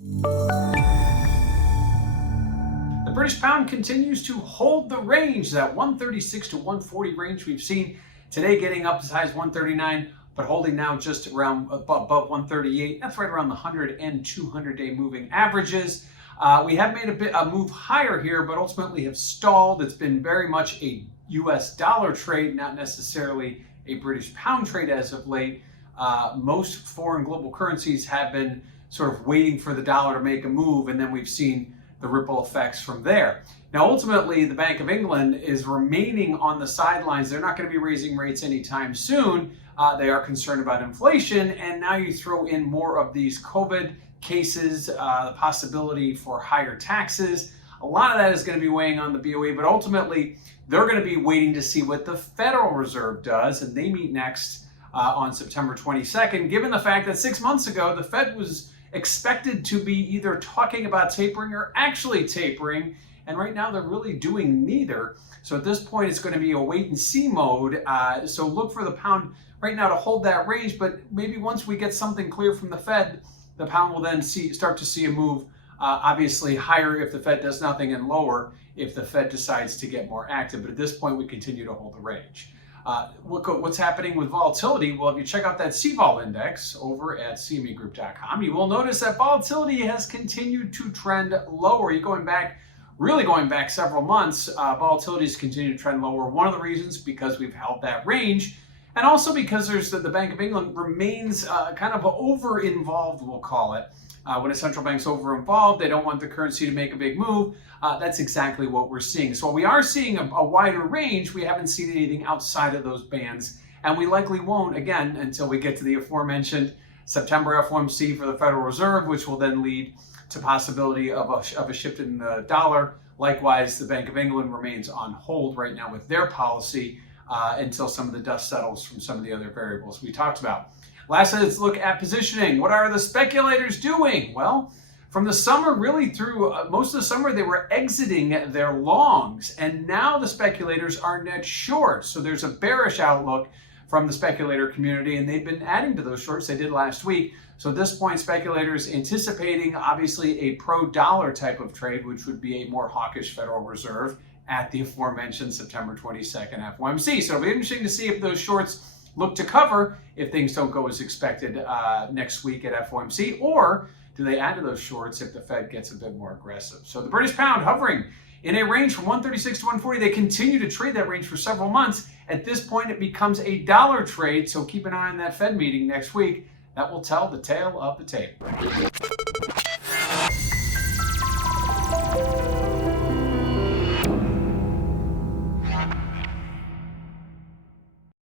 The British pound continues to hold the range, that 136 to 140 range we've seen today, getting up as high as 139, but holding now just around above 138. That's right around the 100 and 200-day moving averages. We have made a move higher here, but ultimately have stalled. It's been very much a US dollar trade, not necessarily a British pound trade as of late. Most foreign global currencies have been sort of waiting for the dollar to make a move, and then we've seen the ripple effects from there. Now, ultimately, the Bank of England is remaining on the sidelines. They're not going to be raising rates anytime soon. They are concerned about inflation, and now you throw in more of these COVID cases, the possibility for higher taxes. A lot of that is going to be weighing on the BOE, but ultimately, they're going to be waiting to see what the Federal Reserve does, and they meet next on September 22nd, given the fact that 6 months ago, the Fed was expected to be either talking about tapering or actually tapering, and right now they're really doing neither. So at this point, it's going to be a wait and see mode. So look for the pound right now to hold that range, but maybe once we get something clear from the Fed, the pound will then start to see a move, obviously higher if the Fed does nothing and lower if the Fed decides to get more active. But at this point, we continue to hold the range. What's happening with volatility? Well, if you check out that CVOL index over at cmegroup.com, you will notice that volatility has continued to trend lower. You're really going back several months, volatility has continued to trend lower. One of the reasons, because we've held that range, and also because the Bank of England remains kind of over-involved, we'll call it. When a central bank's over-involved, they don't want the currency to make a big move. That's exactly what we're seeing. So we are seeing a wider range. We haven't seen anything outside of those bands, and we likely won't, again, until we get to the aforementioned September FOMC for the Federal Reserve, which will then lead to possibility of a shift in the dollar. Likewise, the Bank of England remains on hold right now with their policy until some of the dust settles from some of the other variables we talked about. Lastly, let's look at positioning. What are the speculators doing? Well, from the summer, really through most of the summer, they were exiting their longs, and now the speculators are net short. So there's a bearish outlook from the speculator community, and they've been adding to those shorts. They did last week. So at this point, speculators anticipating obviously a pro-dollar type of trade, which would be a more hawkish Federal Reserve at the aforementioned September 22nd FOMC. So it'll be interesting to see if those shorts look to cover if things don't go as expected next week at FOMC, or do they add to those shorts if the Fed gets a bit more aggressive? So the British pound hovering in a range from 136 to 140. They continue to trade that range for several months. At this point, it becomes a dollar trade, so keep an eye on that Fed meeting next week. That will tell the tale of the tape.